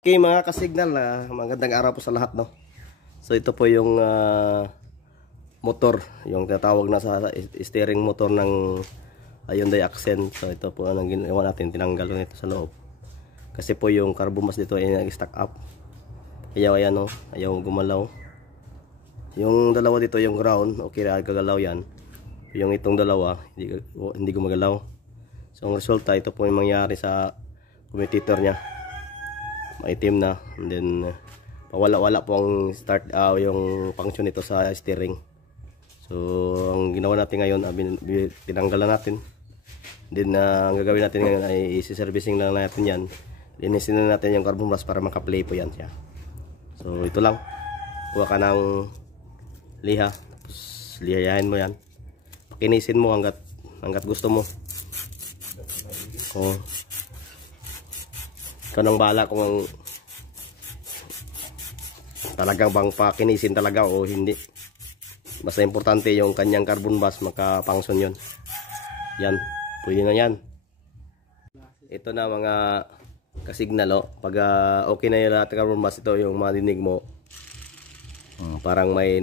Okay mga kasignal, magandang araw po sa lahat, no. So ito po yung motor, yung tinatawag na sa steering motor ng Hyundai Accent. So ito po ang ginawa natin, tinanggal ko nito sa loob. Kasi po yung carbo mass dito ay nag-stack up. Ayaw ayan, no, ayaw gumalaw. Yung dalawa dito yung ground, okay na gagalaw yan. Yung itong dalawa, hindi gumagalaw. So ang resulta, ito po yung mangyari sa commutator niya. Maitim na, and then pawala-wala po ang start yung function nito sa steering. So ang ginawa natin ngayon, tinanggalan natin. Then ang gagawin natin ngayon ay isi-servicing lang natin yan. Linisin na natin yung carbon brush para maka-play po yan siya. So ito lang, kuha ka ng liha, tapos lihayahin mo yan, pakinisin mo hanggat gusto mo. Oh, ikaw nang bahala kung talagang bang pakinisin talaga o hindi. Basta importante yung kanyang carbon brush maka-function yun. Yan, pwede na yan. Ito na mga kasignal, oh. Pag okay na yung lahat ng carbon brush, ito yung marinig mo. Parang may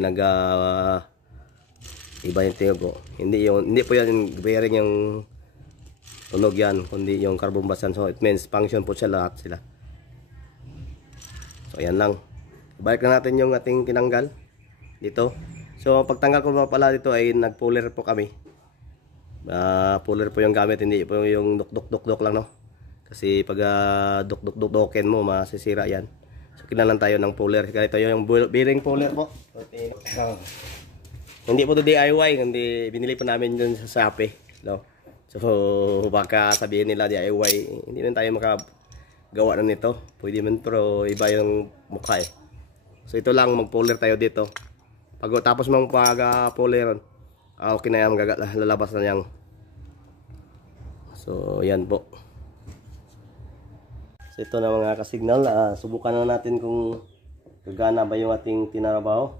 iba yung tingog ko. Hindi po yan bearing yung tunog yan, kundi yung carbon brush yan. So it means function po siya lahat sila. So ayan lang. Balik na natin yung ating tinanggal dito. So pagtanggal ko pala dito ay nag-puller po kami. Puller po yung gamit, hindi po yung duk-duk lang, no. Kasi pag duk-duk-duken mo, masisira yan. So kinalan tayo ng puller. Ganito yung bearing puller po. Hindi po ito DIY, hindi binili po namin dun sa Shopee, no. So baka sabihin nila DIY, hindi na tayo makagawa na nito. Pwede man, pero iba yung mukha eh. So ito lang, mag-puller tayo dito. Pag tapos mong pag-puller, okay na yan, lalabas na yan. So yan po. So ito na mga kasignal, subukan na natin kung gagana ba yung ating tinarabaho.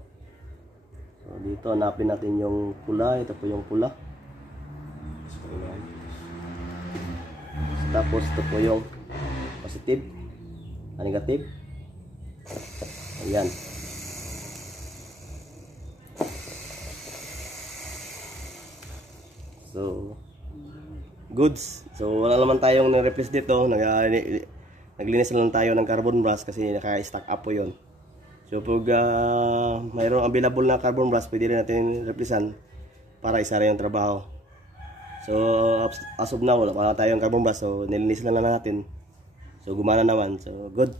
So dito hanapin natin yung pula, ito po yung pula. So, tapos ito po yung positive, negative. Ayan. So goods. So wala naman tayong na-replace dito. Naglinis lang tayo ng carbon brush kasi naka-stack up po yun. So pag mayroong available na carbon brush, pwede rin natin replacean para isa rin yung trabaho. So as of now, wala tayong carbon brush, so nilinis lang natin. So gumana naman. So good.